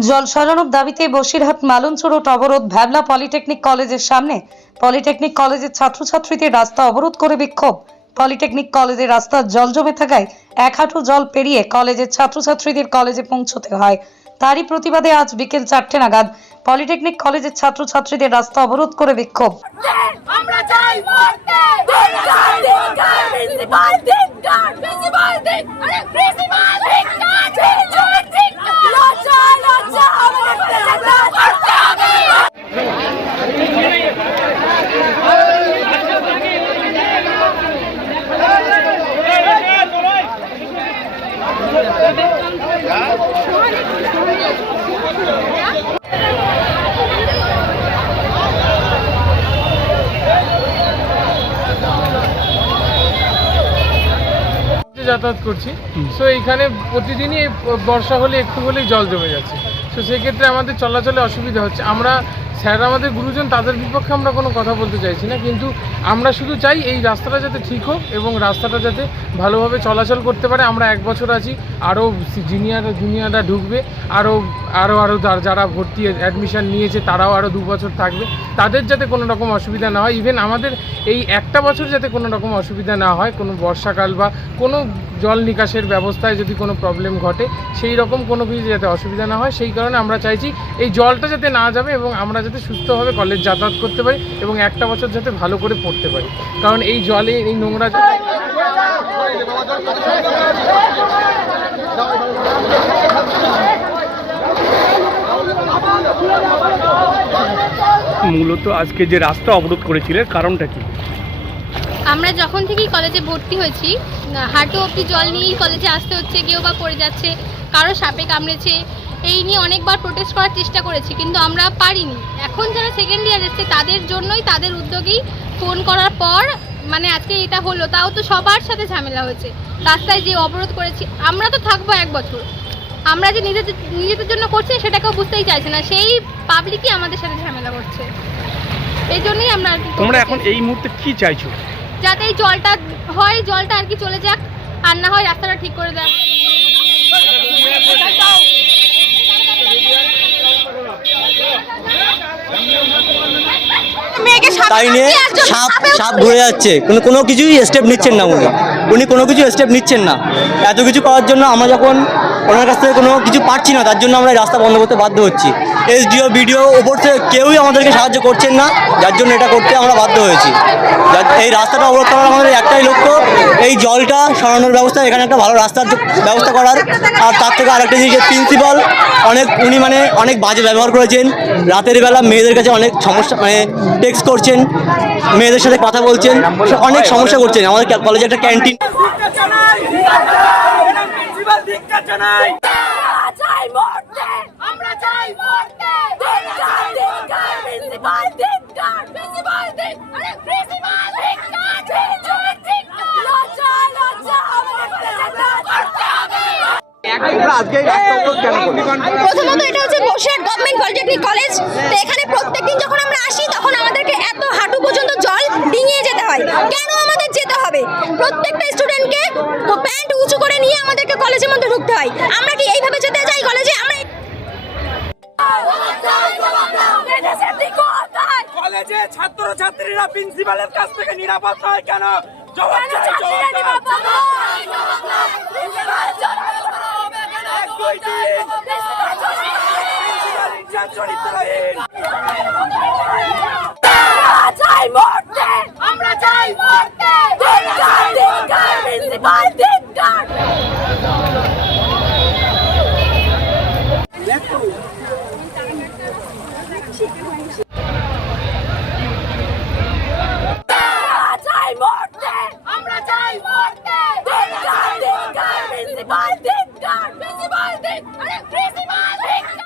জল সরানোর দাবিতে বসিরহাট মালঞ্চ রোড অবরোধ ভ্যাবলা পলিটেকনিক কলেজের সামনে পলিটেকনিক কলেজের ছাত্রছাত্রীদের রাস্তা অবরোধ করে বিক্ষোভ পলিটেকনিক কলেজের রাস্তা জল জমে থাকায় এক হাঁটু জল পেরিয়ে কলেজের ছাত্রছাত্রীদের কলেজে পৌঁছতে হয় তারই প্রতিবাদে আজ বিকেল চারটে নাগাদ পলিটেকনিক কলেজের ছাত্রছাত্রীদের রাস্তা অবরোধ করে বিক্ষোভ আমরা চাই মরতে ধিক্কার ধিক্কার প্রিন্সিপাল ধিক্কার প্রিন্সিপাল ধিক্কার আরে প্রিন্সিপাল ধিক্কার ধিক্কার ধিক্কার লজ্জা লজ্জা আমাদের যেতে করতে হবে যাতায়াত করছি। সো এইখানে প্রতিদিনই বর্ষা হলে, একটু হলেই জল জমে যাচ্ছে। তো সেক্ষেত্রে আমাদের চলাচলে অসুবিধা হচ্ছে। আমরা স্যার, আমাদের গুরুজন, তাদের বিপক্ষে আমরা কোনো কথা বলতে চাইছি না, কিন্তু আমরা শুধু চাই এই রাস্তাটা যাতে ঠিক হোক এবং রাস্তাটা যাতে ভালোভাবে চলাচল করতে পারে। আমরা এক বছর আছি, আরও জুনিয়র জুনিয়ররা ঢুকবে, আরও আরও আরও যারা ভর্তি অ্যাডমিশান নিয়েছে, তারাও আরও দু বছর থাকবে। তাদের যাতে কোনো রকম অসুবিধা না হয়। ইভেন আমাদের এই একটা বছর যাতে কোনো রকম অসুবিধা না হয়, কোনো বর্ষাকাল বা কোনো জল নিকাশের ব্যবস্থায় যদি কোনো প্রবলেম ঘটে, সেই রকম কোনো কিছু যাতে অসুবিধা না হয়, সেই কারণে আমরা চাইছি এই জলটা যাতে না যাবে এবং আমরা যাতে সুস্থভাবে কলেজ যাতায়াত করতে পারি এবং একটা বছর যাতে ভালো করে পড়তে পারি। কারণ এই জলে এই নোংরা জল মূলত আজকে যে রাস্তা অবরোধ করেছিলেন কারণটা কি? আমরা যখন থেকেই কলেজে ভর্তি হয়েছি হাঁটু অব্দি জল নিয়েই কলেজে আসতে হচ্ছে কেউ বা পড়ে যাচ্ছে কারও সাপে কামড়েছে এই নিয়ে অনেকবার প্রোটেস্ট করার চেষ্টা করেছি কিন্তু আমরা পারিনি। এখন যারা সেকেন্ড ইয়ার এসছে তাদের জন্যই তাদের উদ্যোগেই ফোন করার পর মানে আজকে এটা হলো তাও তো সবার সাথে ঝামেলা হয়েছে। রাস্তায় যে অবরোধ করেছি আমরা তো থাকব এক বছর। আমরা যে নিজেদের নিজেদের জন্য করছি সেটা কেউ বুঝতেই চাইছে না। সেই পাবলিকই আমাদের সাথে ঝামেলা করছে। এই জন্যই আমরা আর কি তোমরা এখন এই মুহূর্তে কি চাইছো? যাতে এই জলটা হয় জলটা আর কি চলে যাক আর না হয় রাস্তাটা ঠিক করে দেয় তাই নিয়ে সাপ সাপ ঘুরে যাচ্ছে। কোনো কোনো কিছুই স্টেপ নিচ্ছেন না উনি। উনি কোনো কিছু স্টেপ নিচ্ছেন না। এত কিছু পাওয়ার জন্য আমরা যখন ওনার কাছ থেকে কোনো কিছু পাচ্ছি না, তার জন্য আমরা রাস্তা বন্ধ করতে বাধ্য হচ্ছি। এসডিও, বিডিও ওপর থেকে কেউই আমাদেরকে সাহায্য করছেন না, যার জন্য এটা করতে আমরা বাধ্য হয়েছি। এই রাস্তাটা অবরোধ করার আমাদের একটাই লক্ষ্য, এই জলটা সরানোর ব্যবস্থা, এখানে একটা ভালো রাস্তার ব্যবস্থা করার। আর তার থেকে আরেকটা জিনিস প্রিন্সিপাল অনেক, উনি মানে অনেক বাজে ব্যবহার করেছেন। রাতের বেলা মেয়েদের কাছে অনেক সমস্যা মানে টেক্সট করছেন, মেয়েদের সাথে কথা বলছেন, অনেক সমস্যা করছেন। আমাদের কলেজে একটা ক্যান্টিন আমরা চাই মরতে আমরা চাই মরতে। ধিক্কার ধিক্কার প্রিন্সিপাল ধিক্কার প্রিন্সিপাল ধিক্কার আরে প্রিন্সিপাল ধিক্কার ধিক্কার ধিক্কার লজ্জা লজ্জা আমাদের করতে হবে প্রথমত এটা হচ্ছে বসিরহাট গভর্নমেন্ট পলিটেকনিক কলেজ তো এখানে প্রত্যেকদিন যখন আমরা আসি তখন আমাদেরকে এত হাঁটু পর্যন্ত জল ডিঙিয়ে যেতে হয় কেন আমাদের যেতে হবে প্রত্যেকটা স্টুডেন্টকে প্যান্ট উঁচু করে নিয়ে আমাদেরকে কলেজের মধ্যে ঢুকতে হয়। আমরা কি এইভাবে যেতে চাই কলেজে আমরা কলেজে ছাত্র ছাত্রীরা প্রিন্সিপালের কাছ থেকে নিরাপদ নয় কেন? জবাব। আমরা চাই মরতে। আমরা চাই প্রিন্সিপাল